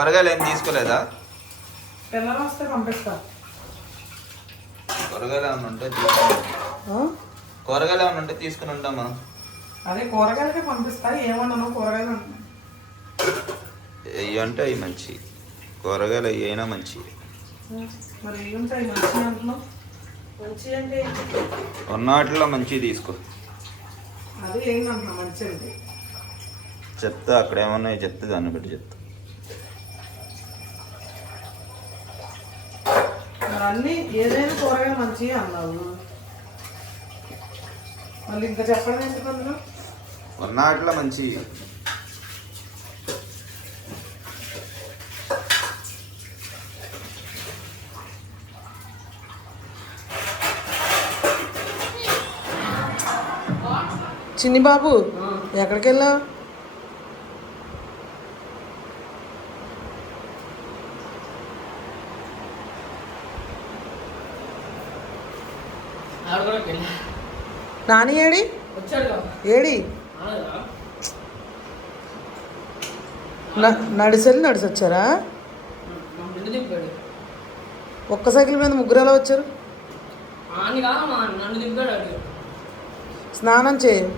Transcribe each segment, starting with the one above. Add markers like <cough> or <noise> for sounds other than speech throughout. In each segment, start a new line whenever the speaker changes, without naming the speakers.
కూరగాయలు ఏం తీసుకోలేదా?
పిల్లలు వస్తే పంపిస్తా
కూరగాయలు ఏమైనా ఉంటే? కూరగాయలు ఏమైనా ఉంటే తీసుకుని ఉంటామా
అదే కూరగాయలకే పంపిస్తా ఏమన్నాను కూరగాయలు.
అవి అంటే అవి మంచి. కూరగాయలు అవి అయినా మంచి.
మరి ఏముంటాయి మంచి అంటున్నావు? మంచి అంటే ఏంటి?
ఉన్న వాటిలో మంచి తీసుకో.
అదే ఏంటంటున్నా మంచి అంటే.
చెప్తా అక్కడ ఏమన్నా చెప్తే దాన్ని బట్టి చెప్తా.
మరి అన్ని ఏదైనా కూరగాయలు మంచి అన్నావు. మళ్ళీ ఇంకా చెప్పడం ఎందుకు అందులో?
ఉన్న వాటిలో మంచి.
చిన్ని బాబు ఎక్కడికి వెళ్ళావు నాని ఏడి? ఏడి? న- నడిచెళ్ళి నడిచి వచ్చారా ఒక్క సైకిల్ మీద ముగ్గురు ఎలా వచ్చారు? స్నానం చేయి.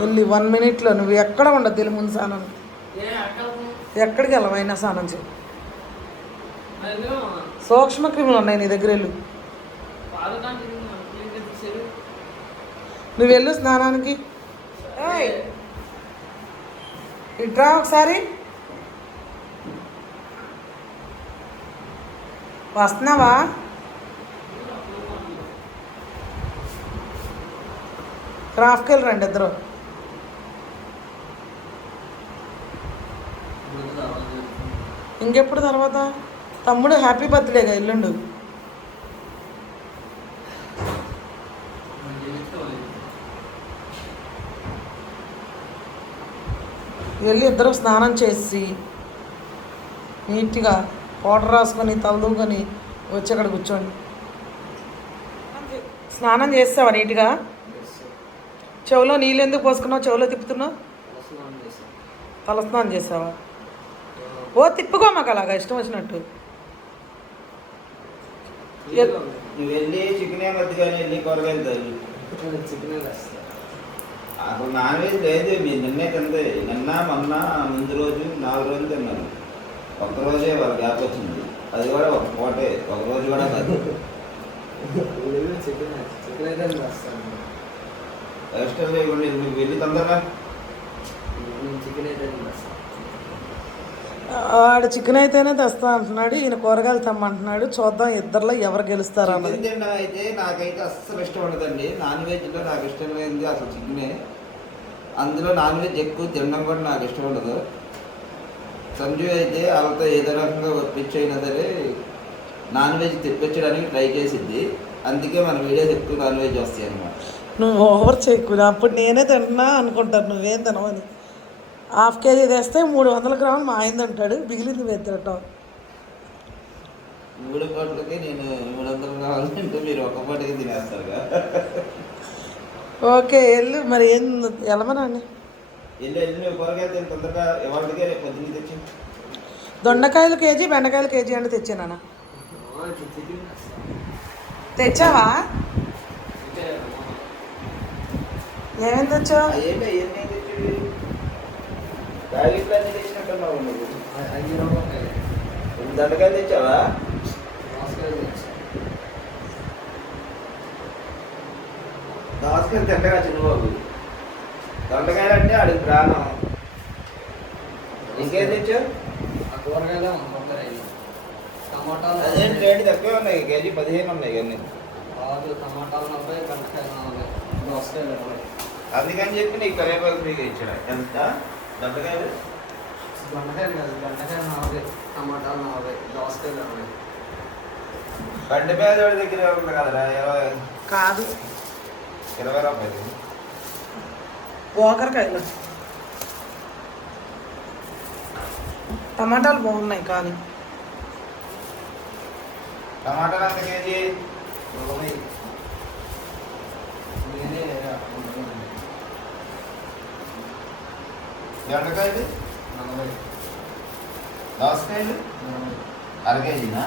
వెళ్ళి వన్ మినిట్లో నువ్వు ఎక్కడ ఉండదు తెలియ ముందు స్నానం. ఎక్కడికి వెళ్ళవైనా స్నానం చేయి. సూక్ష్మ క్రిములు ఉన్నాయి నీ దగ్గర వెళ్ళు. నువ్వు వెళ్ళు స్నానానికి. ఇట్రా ఒకసారి. వస్తున్నావా? క్రాఫ్ట్కి వెళ్ళి రండి ఇద్దరు. ఇంకెప్పుడు తర్వాత? తమ్ముడు హ్యాపీ బర్త్డేగా ఎల్లుండు. వెళ్ళి ఇద్దరు స్నానం చేసి నీట్గా పౌడర్ రాసుకొని తలదూకొని వచ్చి అక్కడ కూర్చోండి. స్నానం చేస్తావా నీట్గా? చెవులో నీళ్ళు ఎందుకు పోసుకున్నావు? చెవులో తిప్పుతున్నావు? తలస్నానం చేసావా ఓ తిప్పుకో మాకు అలాగా ఇష్టం వచ్చినట్టు.
నువ్వు వెళ్ళి చికెన్ వెళ్ళి కూరగాయలు తల్లి అసలు నాన్ వెజ్ లేదు మీరు నిన్నే తింది నిన్న మొన్న ముందు రోజు నాలుగు రోజులు ఒక్క రోజే వాళ్ళ గ్యాప్ వచ్చింది. అది కూడా ఒక పూటే ఒక రోజు కూడా కాదు. <laughs> ఇష్టం లేకుండా నువ్వు వెళ్ళి తొందరగా?
ఆడ చికెన్ అయితేనే తెస్తా అంటున్నాడు ఈయన కూరగాయలు తెమ్మంటున్నాడు చూద్దాం ఇద్దరిలో ఎవరు గెలుస్తారా అన్నది.
తినడం అయితే నాకైతే అస్సలు ఇష్టం ఉండదండి. నాన్ వెజ్లో నాకు ఇష్టం లేనిది అసలు చికెనే. అందులో నాన్ వెజ్ ఎక్కువ తినడం కూడా నాకు ఇష్టం ఉండదు. సంజు అయితే వాళ్ళతో ఏదో రకంగా ఒప్పించైనా సరే నాన్ వెజ్ తెప్పించడానికి ట్రై చేసింది అందుకే మన వీడియోస్ ఎక్కువ నాన్ వెజ్ వస్తాయి అన్నమాట.
నువ్వు ఓవర్ చేయకు అప్పుడు నేనే తింటున్నా అనుకుంటాను నువ్వేం తినవని. హాఫ్ కేజీ తెస్తే మూడు వందల గ్రాములు మా ఆయన తింటాడు. మిగిలింది మేము తింటాం
మూడు పూటలకి నేను మూడు వందలు కావాలంటే మీరు ఒక పూటకి తినేస్తారుగా?
ఓకే వెళ్ళు మరి ఏం వెళ్ళమనండి
వెళ్ళి వెళ్ళి నువ్వు కూరగాయలు తిని తొందరగా ఎవరికే రేపు పొద్దున్న తెచ్చి.
దొండకాయలు కేజీ బెండకాయలు కేజీ అంటే తెచ్చానా తెచ్చావా? ఏమేమి తెచ్చావు?
ఏంటి అవన్నీ తెచ్చి ప్యాకెట్లు అన్నీ తెచ్చినట్టున్నావు నువ్వు రెండు దండకాయలు తెచ్చావా దాసుకొని తింటగా చిన్నబాబు దొండకాయలు అంటే అడిగి ప్రాణం ఇంకేం తెచ్చావు కూరగాయలు టమాటాలు అదేంటి రేటు తక్కువే ఉన్నాయి కేజీ పదిహేను ఉన్నాయి ఇవన్నీ
టమాటాలు నలభై బెండకాయలు నలభై దోసకాయలు ఇరవై
అందుకని చెప్పి నీకు కరివేపాకు ఫ్రీగా ఇచ్చిన. ఎంత? దొండకాయలు
బెండకాయలు కాదు బెండకాయలు నలభై టమాటాలు నలభై దోసకాయలు ఇరవై
బండి పేదవాడి దగ్గర ఉంది కదరా ఇరవై
కాదు.
ఇరవై రూపాయలు.
గోకరకాయలు టమాటాలు బాగున్నాయి కానీ.
టమాటాలు ఎంత కేజీ? దొండకాయలు
నలభై.
దోసకాయలు? అర కేజీనా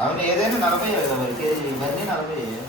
అవును ఏదైనా నలభై కదా మరి కేజీ. ఇవన్నీ నలభై.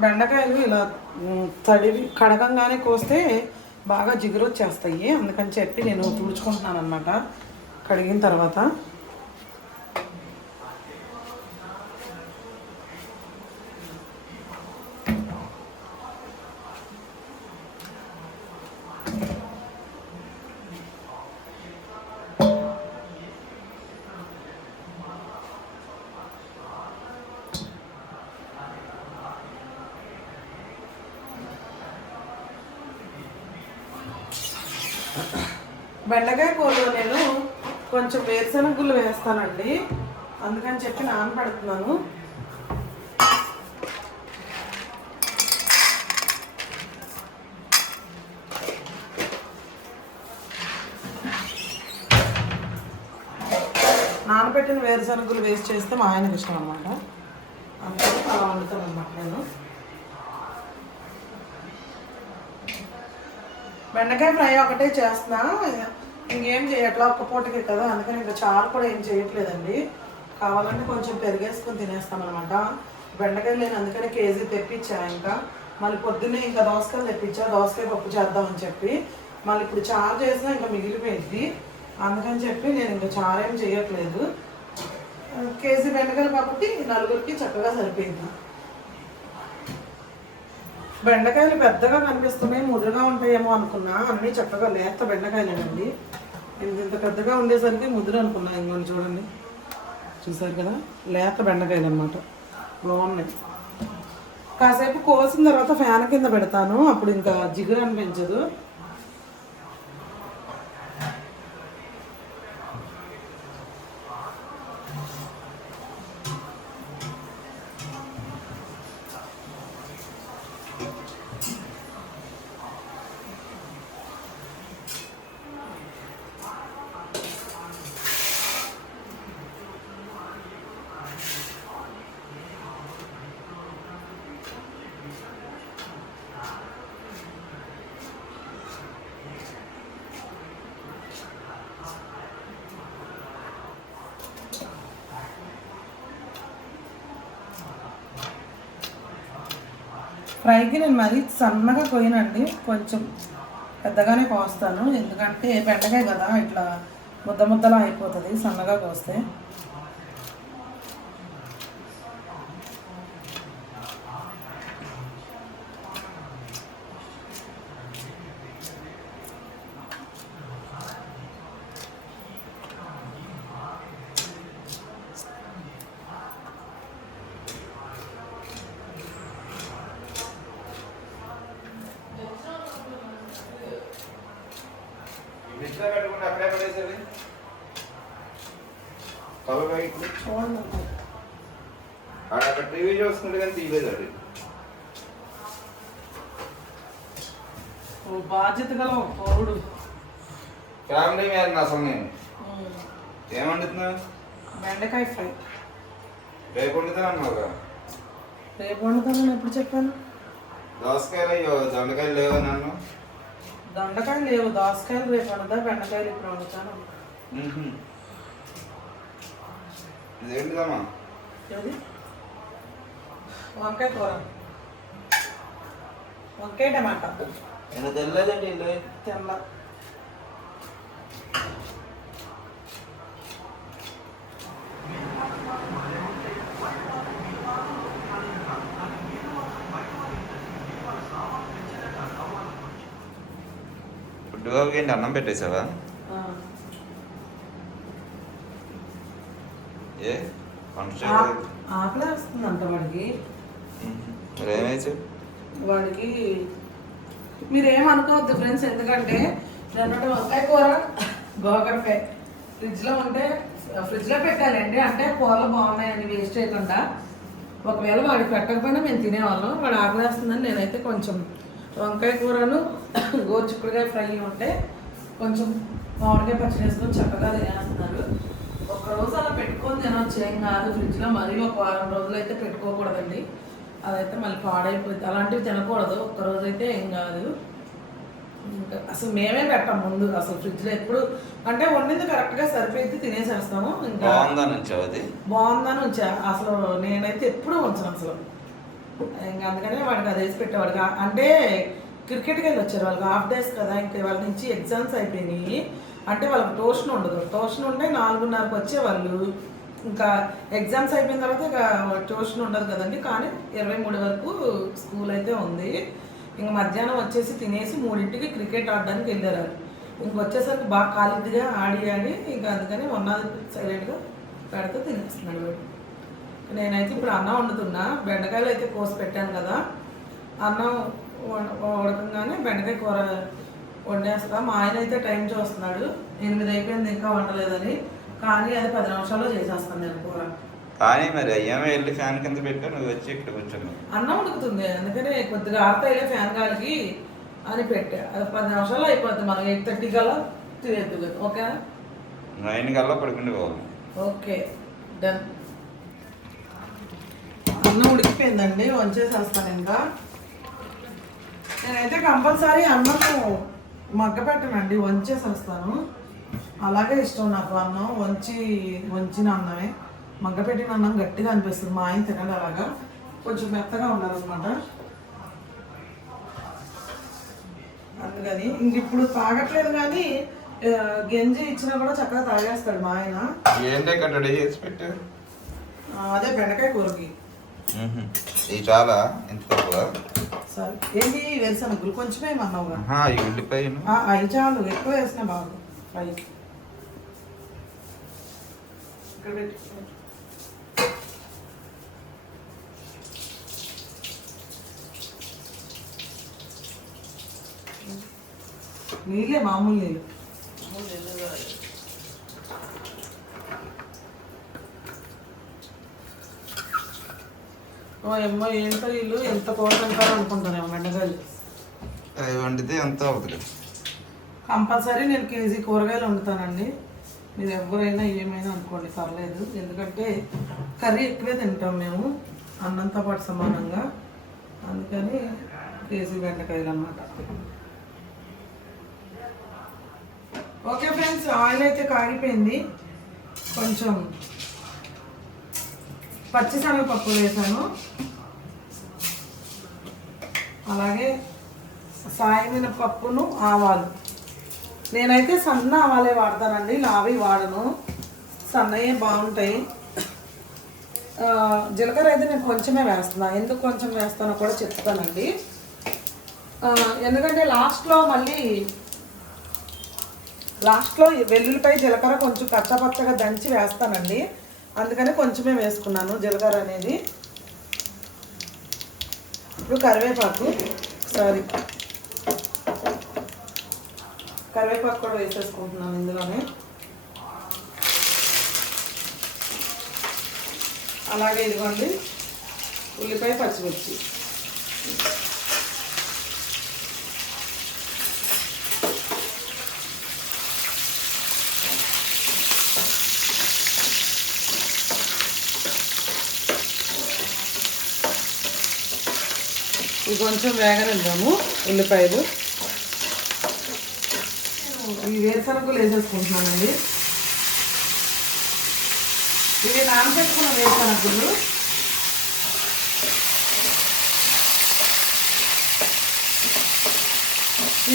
బెండకాయలు ఇలా తడివి కడగంగానే కోస్తే బాగా జిగురు వచ్చేస్తాయి అందుకని చెప్పి నేను తుడుచుకుంటున్నాను అనమాట కడిగిన తర్వాత. బెండకాయ కూరలో నేను కొంచెం వేరుశనగ గుళ్ళు వేస్తానండి. అందుకని చెప్పి నానబెడుతున్నాను. నానబెట్టిన వేరుశనగలు వేస్ట్ చేస్తే మా ఆయనకి ఇష్టం అనమాట అందుకని అలా వండుతాను అనమాట నేను. బెండకాయ ఫ్రై ఒకటే చేస్తున్నా. ఇంకేం చేయట్లా ఒక్క పూటకి కదా అందుకని ఇంకా చారు కూడా ఏం చేయట్లేదండి. కావాలంటే కొంచెం పెరిగేసుకొని తినేస్తామన్నమాట బెండకాయ నేను అందుకని కేజీ తెప్పించా ఇంకా. మళ్ళీ పొద్దున్నే ఇంకా దోసకాయలు తెప్పించా దోసకాయ పప్పు చేద్దామని చెప్పి. మళ్ళీ ఇప్పుడు చారు చేసినా ఇంకా మిగిలిపోయింది. అందుకని చెప్పి నేను ఇంకా చారు ఏం చేయట్లేదు. కేజీ బెండకాయలు కాబట్టి నలుగురికి చక్కగా సరిపోయింది. బెండకాయలు పెద్దగా కనిపిస్తున్నాయి ముదురుగా ఉంటాయేమో అనుకున్నా. అన్నీ చక్కగా లేత బెండకాయలేనండి. ఇంత ఇంత పెద్దగా ఉండేసరికి ముదురు అనుకున్నా ఇంకొని చూడండి. చూసారు కదా? లేత బెండకాయలు అనమాట బాగున్నాయి. కాసేపు కోసిన తర్వాత ఫ్యాన్ కింద పెడతాను. అప్పుడు ఇంకా జిగురు అనిపించదు. ఫ్రైకి నేను మరీ సన్నగా కోయనండి కొంచెం పెద్దగానే కోస్తాను. ఎందుకంటే బెండకాయ కదా ఇట్లా ముద్ద ముద్దలా అయిపోతుంది సన్నగా కోస్తే
మిక్సర్ పెట్టుకుంటే అక్కడే పడేసేది కవర్ ప్యాకెట్లు
చూడండి
ఆడ అక్కడ టీవీ చూసుకుంటే కానీ తీయలేదు అది
ఓ బాధ్యత గల ఒక పౌరుడు.
ఫ్యామిలీ మ్యాన్ అసలు నేను. ఏం వండుతున్నావు?
బెండకాయ ఫ్రై.
రేపు వండుతాను అన్నావు కదా?
రేపు వండుతానని ఎప్పుడు చెప్పాను?
దోసకాయలు అయ్యో దొండకాయలు లేవు నన్ను?
దొండకాయలు లేవు దోసకాయలు రేపు వండుతా బెండకాయలు ఇప్పుడు వండుతాను.
ఇదేంటిదమ్మా
వంకాయ కూర. వంకాయ టమాటా.
నేను తెలియదండి ఇల్లు?
తెల్ల.
ఫుడ్ ఏంటి అన్నం పెట్టేసావా ఏ?
ఆకలి వస్తుందంట వాడికి
మీరు
ఏమనుకోవద్దు ఫ్రెండ్స్ ఎందుకంటే నిన్నటి వంకాయ కూర గోకరకాయ ఫ్రిడ్జ్లో ఉంటే ఫ్రిడ్జ్లో పెట్టాలండి. అంటే కూరలు బాగున్నాయని వేస్ట్ చేయకుండా. ఒకవేళ వాడికి పెట్టకపోయినా మేము తినేవాళ్ళం. వాడు ఆకలేస్తుందని నేనైతే కొంచెం వంకాయ కూరను గోరుచిక్కుడుకాయ ఫ్రై ఉంటే కొంచెం మామిడికాయ పచ్చడి వేసుకొని చక్కగా తినేస్తున్నారు. ఒక రోజు అలా పెట్టుకొని తినొచ్చు. ఏం కాదు ఫ్రిడ్జ్లో మరీ ఒక వారం రోజులు అయితే పెట్టుకోకూడదండి. అదైతే మళ్ళీ పాడైపోతుంది అలాంటివి తినకూడదు. ఒక్క రోజు అయితే ఏం కాదు. ఇంకా అసలు మేమే పెట్టాం ముందు. అసలు ఫ్రిడ్జ్లో ఎప్పుడు అంటే వండింది కరెక్ట్గా సరిపోయింది తినేసేస్తాము. ఇంకా
బాగుందని వచ్చావు అది?
బాగుందని ఉంచా అసలు నేనైతే ఎప్పుడూ ఉంచను అసలు. ఇంకా అందుకనే వాడికి అది వేసి పెట్టేవాడు అంటే క్రికెట్కి వెళ్ళి వచ్చారు. వాళ్ళకి హాఫ్ డేస్ కదా. ఇంకా వాళ్ళ నుంచి ఎగ్జామ్స్ అయిపోయినాయి. అంటే వాళ్ళకి ట్యూషన్ ఉండదు. ట్యూషన్ ఉంటే నాలుగున్నరకు వచ్చేవాళ్ళు. ఇంకా ఎగ్జామ్స్ అయిపోయిన తర్వాత ఇక ట్యూషన్ ఉండదు కదండి. కానీ ఇరవై మూడు వరకు స్కూల్ అయితే ఉంది. ఇంక మధ్యాహ్నం వచ్చేసి తినేసి మూడింటికి క్రికెట్ ఆడడానికి వెళ్ళారు. ఇంక వచ్చేసరికి బాగా ఖాళీగా ఆడి ఆడి ఇంకా అందుకని ఉన్నది సైలెంట్గా పెడితే తినేస్తున్నాడు నేనైతే ఇప్పుడు అన్నం వండుతున్నా. బెండకాయలు అయితే కోసి పెట్టాను కదా. అన్నం వ- ఉడకంగానే బెండకాయ కూర వండేస్తా. మా ఆయన అయితే టైం చూస్తున్నాడు. ఎనిమిది అయిపోయింది ఇంకా వండలేదని. కానీ అది పది నిమిషాల్లో చేసేస్తాను నేను కూర.
కానీ మరి అయ్యామే వెళ్ళి ఫ్యాన్ కింద పెట్టా నువ్వు వచ్చి ఇక్కడ కూర్చున్నావు
అన్నం ఉడుకుతుంది. అందుకని కొద్దిగా ఆడతాయిలే ఫ్యాన్ గాలికి అని పెట్టా. అది పది నిమిషాల్లో అయిపోద్ది. మనం ఎయిట్ థర్టీ కల్లా తినేద్దు కదా. ఓకే?
నైన్ కల్లా పడుకుని పోవాలి.
ఓకే. డన్. అన్నం ఉడికిపోయిందండి. వంచేసేస్తాను ఇంకా. నేనైతే కంపల్సరీ అన్నం మగ్గ పెట్టనండి వంచేసేస్తాను. అలాగే ఇష్టం నాకు అన్నం. వంచి వంచిన అన్నమే. మగ్గ పెట్టిన అన్నం గట్టిగా అనిపిస్తుంది. మా ఆయన తినడు అలాగా. కొంచెం మెత్తగా ఉండాలన్నమాట. అందుకని ఇంక ఇప్పుడు తాగట్లేదు కానీ గంజి ఇచ్చినా కూడా చక్కగా తాగేస్తాడు మా ఆయన.
ఏంటే
అదే బెండకాయ కూరకి.
ఇది చాలా ఇంత తక్కువ?
సరే. ఏంటి? వేరుశనగలు కొంచెమే
ఉల్లిపాయను
ఆ, అవి చాలు. ఎక్కువ వేసిన బాగు. ఇక్కడ పెట్టు. నీళ్ళే మామూలు నీళ్ళు ఓ అమ్మ ఏంటో వీళ్ళు ఎంత కూర తింటారో అనుకుంటారేమో బెండకాయలు
అవి వండితే ఎంత అవుతుంది?
కంపల్సరీ నేను కేజీ కూరగాయలు వండుతానండి. మీరు ఎవరైనా ఏమైనా అనుకోండి పర్లేదు. ఎందుకంటే కర్రీ ఎక్కువే తింటాం మేము. అన్నంతో పాటు సమానంగా. అందుకని కేజీ బెండకాయలు అన్నమాట ఓకే ఫ్రెండ్స్ ఆయిల్ అయితే కాగిపోయింది. కొంచెం పచ్చిశనగపప్పు వేసాను. అలాగే సాయమైన పప్పును ఆవాలు. నేనైతే సన్న ఆవాలే వాడతానండి లావి వాడను. సన్నయే బాగుంటాయి. జీలకర్ర అయితే నేను కొంచెమే వేస్తున్నా. ఎందుకు కొంచెం వేస్తానో కూడా చెప్తానండి. ఎందుకంటే లాస్ట్లో మళ్ళీ లాస్ట్లో వెల్లుల్లిపై జీలకర్ర కొంచెం కచ్చపచ్చగా దంచి వేస్తానండి. అందుకని కొంచెమే వేసుకున్నాను జీలకర్ర అనేది. ఇప్పుడు కరివేపాకు సారీ. కరివేపాకు కూడా వేసేసుకుంటున్నాను ఇందులోనే. అలాగే ఇదిగోండి ఉల్లిపాయ పచ్చిమిర్చి. ఇవి కొంచెం వేగనిద్దాము ఉల్లిపాయలు. ఈ వేరుశనగలు వేసేసుకుంటున్నానండి. ఇవి నానపెట్టుకున్న వేరుశనగలు.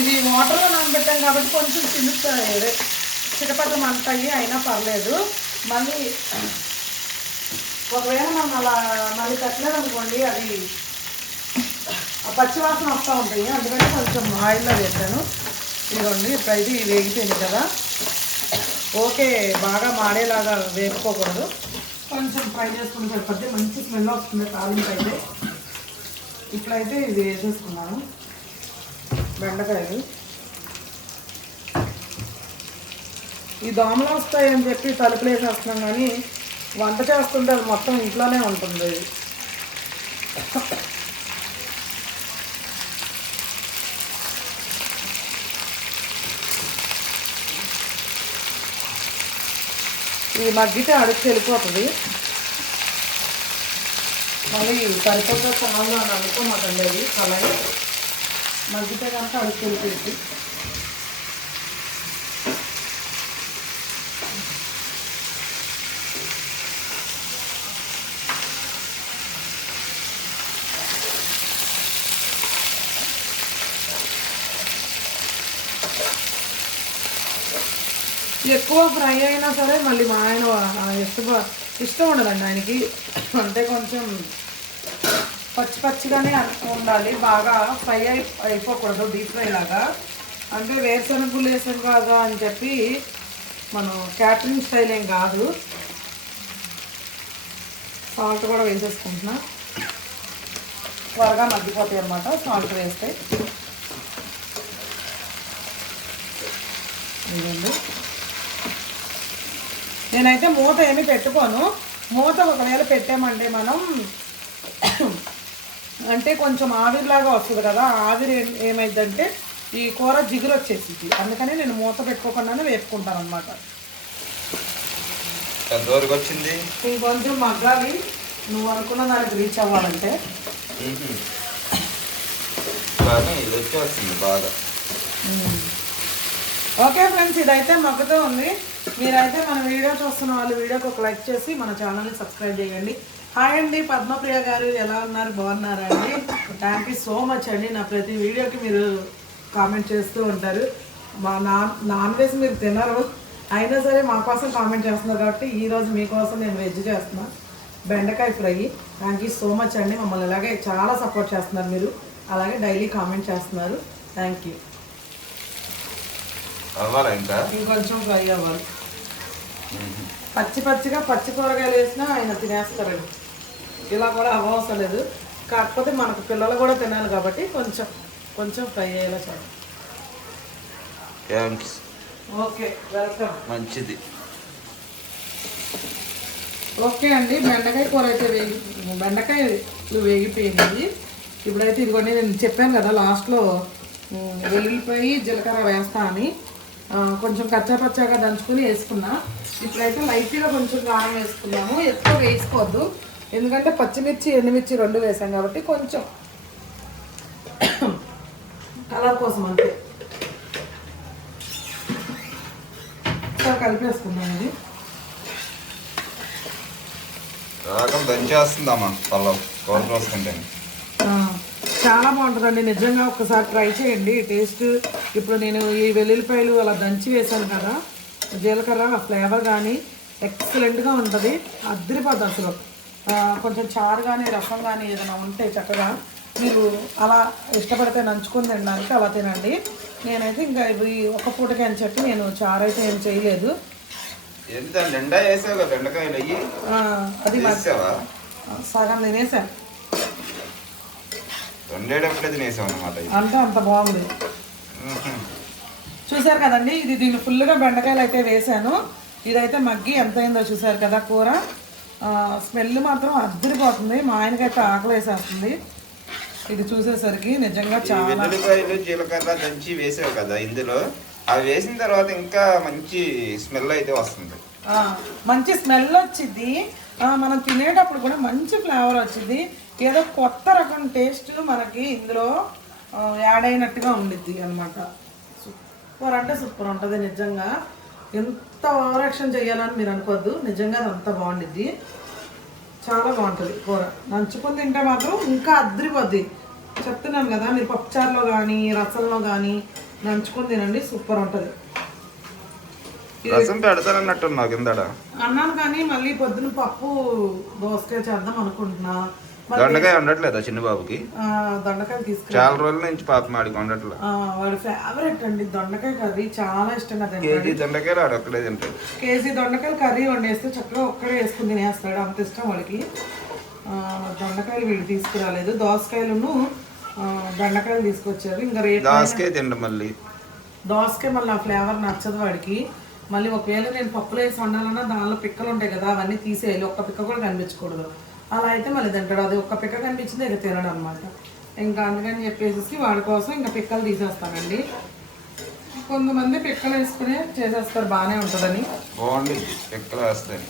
ఇది వాటర్లో నానబెట్టాం కాబట్టి కొంచెం చిల్లుతాయి చిటపట్ల మంటాయి అయినా పర్లేదు. మళ్ళీ ఒకవేళ మనం అలా మళ్ళీ పెట్టలేదనుకోండి అది పచ్చివాసన వస్తూ ఉంటాయి. అందుకని కొంచెం ఆయిల్లో వేసాను ఇదిగోండి ఇప్పుడైతే ఇది వేగిపోయింది కదా. ఓకే బాగా మాడేలాగా వేపుకోకూడదు. కొంచెం ఫ్రై చేసుకుని సరిపోతే మంచి స్మెల్ వస్తుంది తాలింపు అయితే. ఇప్పుడైతే ఇది వేసేసుకున్నాను. బెండకాయలు. ఈ దోమలు వస్తాయని చెప్పి తలుపులు వేసేస్తున్నాం కానీ వంట చేస్తుంటే అది మొత్తం ఇంట్లోనే ఉంటుంది. ఇది మగ్గితే అడుగు వెళ్ళిపోతుంది. మళ్ళీ సరిపోతే చాలు అని అనుకోమాటండి అది. అలాగే మగ్గితే కనుక అడుగు వెళ్ళిపోయింది. ఎక్కువ ఫ్రై అయినా సరే మళ్ళీ మా ఆయన ఆ, ఇష్టం ఇష్టం ఉండదండి ఆయనకి. అంటే కొంచెం పచ్చి పచ్చిగానే ఉండాలి. బాగా ఫ్రై అయి అయిపోకూడదు డీప్ ఫ్రై లాగా. అంటే వేరుశనగులు వేసాం కాదా అని చెప్పి మనం క్యాటరింగ్ స్టైల్ ఏం కాదు. సాల్ట్ కూడా వేసేసుకుంటున్నా. త్వరగా మగ్గిపోతాయి అన్నమాట సాల్ట్ వేస్తే. ఇదండి నేనైతే మూత ఏమి పెట్టుకోను. మూత ఒకవేళ పెట్టామంటే మనం అంటే కొంచెం ఆవిరిలాగా వస్తుంది కదా ఆవిరి ఏమైందంటే ఈ కూర జిగురు వచ్చేసింది అందుకని నేను మూత పెట్టుకోకుండానే వేపుకుంటాను అనమాట
వచ్చింది
ఇంకొంచెం మగ్గాలి. నువ్వు అనుకున్న దానికి రీచ్ అవ్వాలంటే.
బాగా
ఓకే ఫ్రెండ్స్ ఇదైతే మగ్గుతూ ఉంది. మీరైతే మన వీడియో చూస్తున్న వాళ్ళు వీడియోకి ఒక లైక్ చేసి మన ఛానల్ని సబ్స్క్రైబ్ చేయండి. హాయ్ అండి పద్మప్రియ గారు ఎలా ఉన్నారు? బాగున్నారా అండి? థ్యాంక్ యూ సో మచ్ అండి. నా ప్రతి వీడియోకి మీరు కామెంట్ చేస్తూ ఉంటారు. మా నాన్ నాన్ వెజ్ మీరు తినరు. అయినా సరే మా కోసం కామెంట్ చేస్తున్నారు కాబట్టి ఈరోజు మీకోసం నేను వెజ్ చేస్తున్నా. బెండకాయ fry. Thank you so much అండి. మమ్మల్ని ఇలాగే చాలా సపోర్ట్ చేస్తున్నారు మీరు. అలాగే డైలీ కామెంట్ చేస్తున్నారు. థ్యాంక్ యూ
అవ్వాలా ఇంకా?
ఇంకొంచెం ఫ్రై అవ్వాలి. పచ్చి పచ్చిగా పచ్చి కూరగాయలు వేసినా ఆయన తినేస్తారండి. ఇలా కూడా అవ్వవసరం లేదు. కాకపోతే మనకు పిల్లలు కూడా తినాలి కాబట్టి కొంచెం కొంచెం ఫ్రై అయ్యేలా చేయాలి.
Thanks
okay welcome.
మంచిది.
ఓకే అండి బెండకాయ కూర అయితే వేగి బెండకాయలు వేగిపోయింది. ఇప్పుడైతే ఇదిగోండి నేను చెప్పాను కదా లాస్ట్లో ఉమ్, వెల్లుల్లిపాయ జీలకర్ర వేస్తా అని. కొంచెం కచ్చా పచ్చాగా దంచుకుని వేసుకున్నా. ఇప్పుడైతే లైట్గా కొంచెం కారం వేసుకున్నాము. ఎక్కువ వేసుకోవద్దు. ఎందుకంటే పచ్చిమిర్చి ఎండుమిర్చి రెండు వేసాం కాబట్టి కొంచెం కలర్ కోసం అంతే. ఒకసారి ఇది.
రాగం దంచేస్తుందమ్మా పల్లవ్ కూర
వస్తుంటే. చాలా బాగుంటుందండి. నిజంగా ఒకసారి ట్రై చేయండి. టేస్ట్ ఇప్పుడు నేను ఈ వెల్లుల్లిపాయలు అలా దంచి వేసాను కదా జీలకర్ర ఆ ఫ్లేవర్ కానీ ఎక్సలెంట్గా ఉంటుంది. అద్దరిపోద్ది అసలు. కొంచెం చారు కానీ రసం కానీ ఏదైనా ఉంటే చక్కగా మీరు అలా ఇష్టపడితే నంచుకొని తినడానికి అలా తినండి. నేనైతే ఇంకా ఇవి ఒక పూటకి అని చెప్పి నేను చారు అయితే ఏం చేయలేదు. అది సగం తినేసాను
తినేసావు అనమాట
అంటే అంత బాగుంది. చూసారు కదండి ఇది దీన్ని ఫుల్గా బెండకాయలు అయితే వేసాను. ఇదైతే మగ్గి ఎంత అయిందో చూసారు కదా కూర. స్మెల్ మాత్రం అద్దరిపోతుంది. మా ఆయనకైతే ఆకలి వేసేస్తుంది. ఇది చూసేసరికి నిజంగా చాలా
జీలకర్ర దంచి వేసావు కదా ఇందులో. అవి వేసిన తర్వాత ఇంకా మంచి స్మెల్ అయితే వస్తుంది.
మంచి స్మెల్ వచ్చింది. మనం తినేటప్పుడు కూడా మంచి ఫ్లేవర్ వచ్చింది. ఏదో కొత్త రకం టేస్ట్ మనకి ఇందులో యాడ్ అయినట్టుగా ఉండిద్ది అనమాట సూపర్ అంటే సూపర్ ఉంటుంది నిజంగా. ఎంత ఓవర్ యాక్షన్ చేయాలని మీరు అనుకోవద్దు నిజంగా అది అంత బాగుండిద్ది. చాలా బాగుంటుంది కూర. నంచుకొని తింటే మాత్రం ఇంకా అద్దరిపోద్ది చెప్తున్నాను కదా మీరు పప్పుచారులో కానీ రసంలో కానీ నంచుకొని తినండి సూపర్ ఉంటుంది.
రసం పెడతానన్నట్టు
అన్నాను కానీ మళ్ళీ పొద్దున పప్పు దోసకాయ చేద్దాం అనుకుంటున్నా.
దొండకాయ ఉండట్లేదా చిన్న బాబుకి?
దొండకాయ తీసుకురా
చాలా రోజుల నుంచి పాప మాడికి ఉండట్లేదు
వాడి ఫేవరెట్ అండి దొండకాయ కర్రీ. చాలా ఇష్టంగా
కేజీ
తింటాడు
దొండకాయ రాడు ఒక్కడే తింటాడు.
కేజీ దొండకాయలు కర్రీ వండేస్తే చక్కగా ఒక్కడే వేసుకుని తినేస్తాడు అంత ఇష్టం వాడికి దొండకాయలు వీళ్ళు తీసుకురాలేదు. దోసకాయలను దొండకాయలు తీసుకొచ్చారు. ఇంకా రేపు
దాసుకే తిండు మళ్ళీ.
దోసకాయ మళ్ళీ ఆ ఫ్లేవర్ నచ్చదు వాడికి. మళ్ళీ ఒకవేళ నేను పప్పులో వేసి వండాలన్నా దానిలో పిక్కలు ఉంటాయి కదా అవన్నీ తీసేయాలి. ఒక్క పిక్క కూడా కనిపించకూడదు. అలా అయితే మళ్ళీ తింటాడు. అది ఒక్క పిక్క కనిపించింది ఇక తినడు అనమాట ఇంకా అందుకని చెప్పేసి వాడి కోసం ఇంకా పిక్కలు తీసేస్తానండి. కొంతమంది పిక్కలు వేసుకుని చేసేస్తారు బాగానే ఉంటుందని.
బాగుంది. ఎక్కడ వస్తాయి.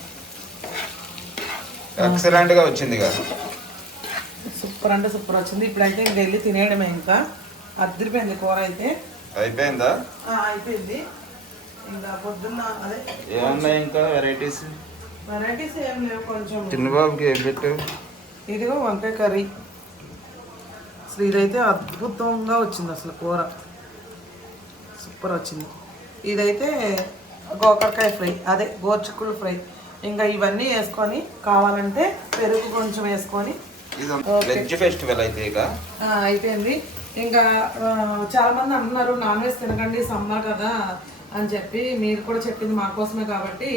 ఎక్సలెంట్గా వచ్చింది కదా.
సూపర్ అంటే సూపర్ వచ్చింది. ఇప్పుడైతే ఇంక వెళ్ళి తినేయడమే ఇంకా. అద్దరిపోయింది కూర అయితే.
అయిపోయిందా?
అయిపోయింది. ఇంకా పొద్దున్న అదే.
ఏమున్నాయి ఇంకా? వెరైటీస్
వెరైటీస్ ఏం లేవు కొంచెం.
చిన్న బాబుకి ఏం పెట్టు
ఇదిగో వంకాయ కర్రీ. అసలు ఇదైతే అద్భుతంగా వచ్చింది అసలు కూర. సూపర్ వచ్చింది. ఇదైతే గోకరకాయ ఫ్రై అదే గోర్చుక్కుడు ఫ్రై. ఇంకా ఇవన్నీ వేసుకొని కావాలంటే పెరుగు కొంచెం వేసుకొని.
ఇది వెజ్ ఫెస్టివల్ అయితే ఇక.
ఆ, అయిపోయింది. ఇంకా చాలా మంది అంటున్నారు నాన్ వెజ్ తినకండి సమ్మర్ కదా అని చెప్పి మీరు కూడా చెప్పింది మా కోసమే కాబట్టి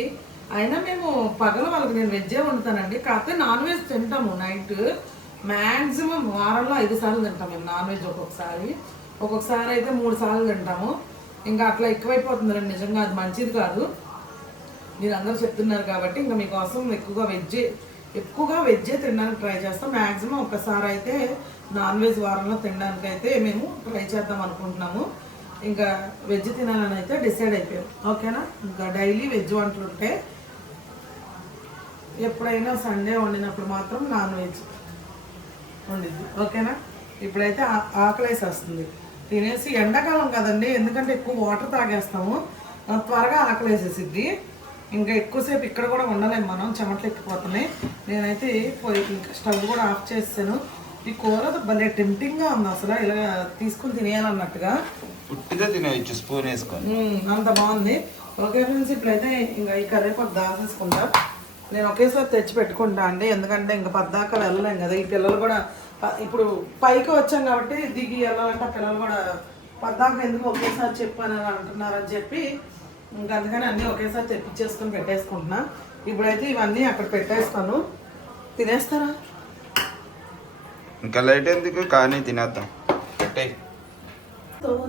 అయినా మేము పగల వాళ్ళకి నేను వెజ్జే వండుతానండి. కాకపోతే నాన్ వెజ్ తింటాము నైట్. మ్యాక్సిమం వారంలో ఐదు సార్లు తింటాం మేము నాన్ వెజ్ ఒక్కొక్కసారి. ఒక్కొక్కసారి అయితే మూడు సార్లు తింటాము. ఇంకా అట్లా ఎక్కువైపోతుందండి నిజంగా అది మంచిది కాదు. మీరు అందరూ చెప్తున్నారు కాబట్టి ఇంకా మీకోసం ఎక్కువగా వెజ్జే ఎక్కువగా వెజ్జే తినడానికి ట్రై చేస్తాం. మ్యాక్సిమం ఒకసారి అయితే నాన్ వెజ్ వారంలో తినడానికి అయితే మేము ట్రై చేద్దాం అనుకుంటున్నాము. ఇంకా వెజ్ తినాలని అయితే డిసైడ్ అయిపోయాం. ఓకేనా? ఇంకా డైలీ వెజ్ వంటలు ఉంటే ఎప్పుడైనా సండే వండినప్పుడు మాత్రం నాన్ వెజ్ వండిద్ది. ఓకేనా? ఇప్పుడైతే ఆ- ఆకలేసి వస్తుంది తినేసి ఎండాకాలం కదండి ఎందుకంటే ఎక్కువ వాటర్ తాగేస్తాము. త్వరగా ఆకలేసేసిద్ది. ఇంకా ఎక్కువసేపు ఇక్కడ కూడా ఉండలేము మనం చెమటలు ఎక్కిపోతున్నాయి. నేనైతే పోయి ఇంకా స్టవ్ కూడా ఆఫ్ చేస్తాను. ఈ కూర భలే టెంప్టింగ్గా ఉంది అసలు ఇలా తీసుకుని తినేయాలన్నట్టుగా.
ఉట్టిదే తినేయచ్చు స్పూన్ వేసుకొని.
అంత బాగుంది. ఓకే ఫ్రెండ్స్ ఇప్పుడైతే ఇంకా ఈ కర్రీపాకు దాసేసుకుంటా నేను ఒకేసారి తెచ్చి పెట్టుకుంటా అండి. ఎందుకంటే ఇంకా పద్దాక వెళ్ళలేం కదా. ఈ పిల్లలు కూడా ఇప్పుడు పైకి వచ్చాం కాబట్టి దిగి వెళ్ళాలంటే పిల్లలు కూడా పద్దాక ఎందుకు ఒకేసారి చెప్పాను అని అంటున్నారని చెప్పి ఇంకా అందుకని అన్నీ ఒకేసారి తెప్పించేసుకొని పెట్టేసుకుంటున్నా. ఇప్పుడైతే ఇవన్నీ అక్కడ పెట్టేస్తాను. తినేస్తారా?
ఇంకా లైట్ ఎందుకు? కానీ తినేద్దాం.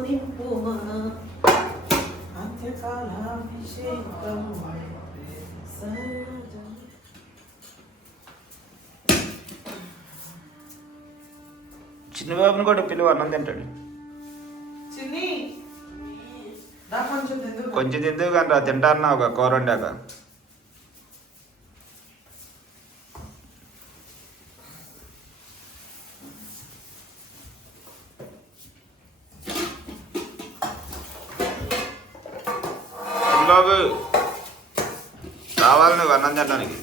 నింపుమా అంత్యకాలాభిషేకం
చిన్న బాబుని కూడా పిలువ? అన్నం తింటాడు.
కొంచెం తిందుకు
కానీ రా తింటాన్నా ఒక కూర వండాక చిన్న బాబు రావాలి నువ్వు అన్నం తినడానికి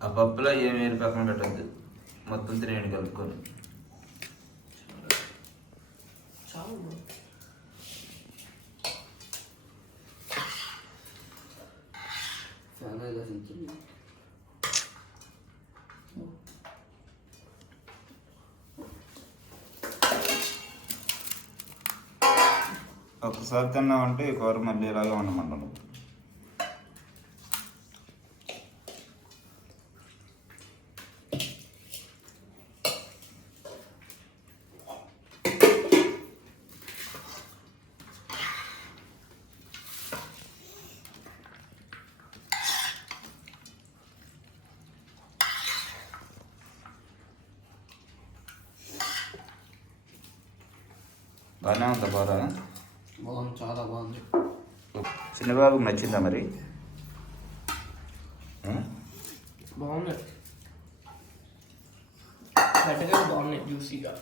ఆ పప్పులో ఏం వేరు పక్కన పెట్టద్దు. మొత్తం తినేయండి కలుపుకొని. ఒకసారి తిన్నామంటే ఈ కూర మళ్ళీ ఇలాగే ఉండమంటాను బాగానే ఉందా కూర
బాగుంది చాలా బాగుంది.
చిన్నబాబుకి నచ్చిందా మరి?
బాగున్నాయి బెండకాయలు బాగున్నాయి జ్యూసీగా.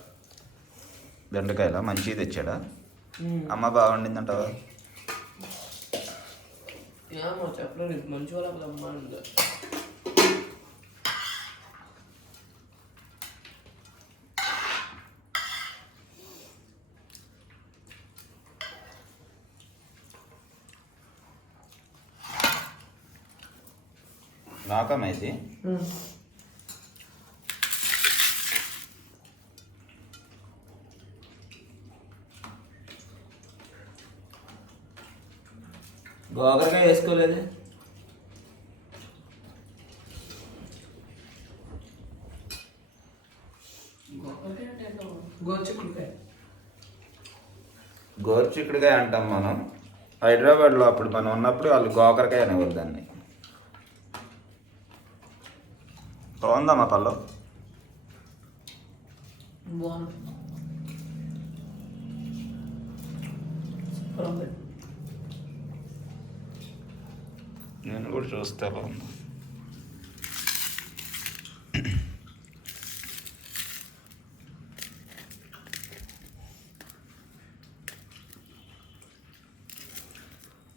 బెండకాయల? మంచిది తెచ్చాడా? అమ్మ బాగుండిందంటావా
ఏమో చెప్పలేదు మంచి వాళ్ళ అమ్మ ఉంది
నాకమైతే గోకరకాయ వేసుకోలేదు? గోరుచిక్కుడుకాయ. అంటాం మనం. హైదరాబాద్లో అప్పుడు మనం ఉన్నప్పుడు వాళ్ళు గోకరకాయ అనేవారు దాన్ని బాగుందమ్మా పళ్ళు
బాగుందా మా పళ్ళు?
నేను కూడా చూస్తే బాగుంది.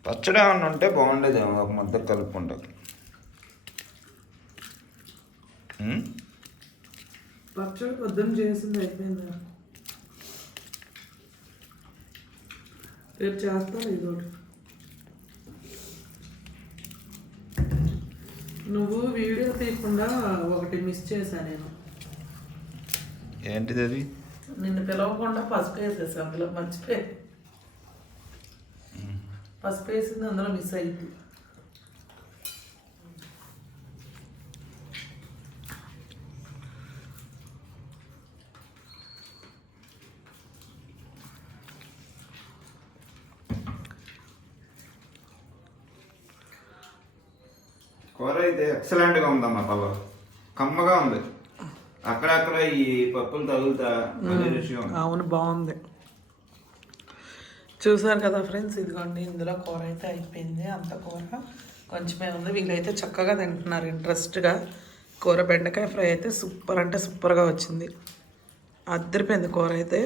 పచ్చడి ఏమన్నా ఉంటే బాగుండేదేమో ఒక మధ్య కలుపుకుంటా.
పచ్చడి పొద్దున్న చేసింది అయిపోయిందా రేపు చేస్తాను ఇదోటి నువ్వు వీడియో తీయకుండా ఒకటి మిస్ చేశా నేను
ఏంటిది అది
నిన్ను పిలవకుండా పసుపు వేసేసి అందులో మర్చిపోయి పసుపు వేసింది అందులో మిస్ అయింది
కూర అయితే ఎక్సలెంట్గా ఉందమ్మా పవ్వ కమ్మగా ఉంది. అక్కడక్కడ ఈ పప్పులు తగులుతా
అవును బాగుంది. చూసారు కదా ఫ్రెండ్స్ ఇదిగోండి ఇందులో కూర అయితే అయిపోయింది. అంత కూర కొంచెమే ఉంది. వీళ్ళైతే చక్కగా తింటున్నారు ఇంట్రెస్ట్గా. కూర బెండకాయ ఫ్రై అయితే సూపర్ అంటే సూపర్గా వచ్చింది. అద్దరిపోయింది కూర అయితే.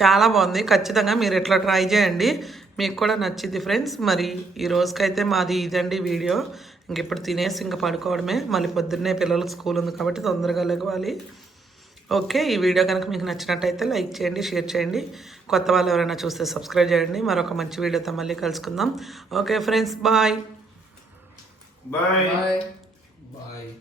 చాలా బాగుంది. ఖచ్చితంగా మీరు ఇట్లా ట్రై చేయండి. మీకు కూడా నచ్చింది ఫ్రెండ్స్. మరి ఈ రోజుకైతే మాది ఇదండి వీడియో. ఇంక ఇప్పుడు తినేసి ఇంక పడుకోవడమే. మళ్ళీ పొద్దున్నే పిల్లలకు స్కూల్ ఉంది కాబట్టి తొందరగా లెగవాలి ఓకే ఈ వీడియో కనుక మీకు నచ్చినట్టయితే లైక్ చేయండి షేర్ చేయండి. కొత్త వాళ్ళు ఎవరైనా చూస్తే సబ్స్క్రైబ్ చేయండి. మరొక మంచి వీడియోతో మళ్ళీ కలుసుకుందాం. Okay friends bye.
Bye.
Bye.
Bye.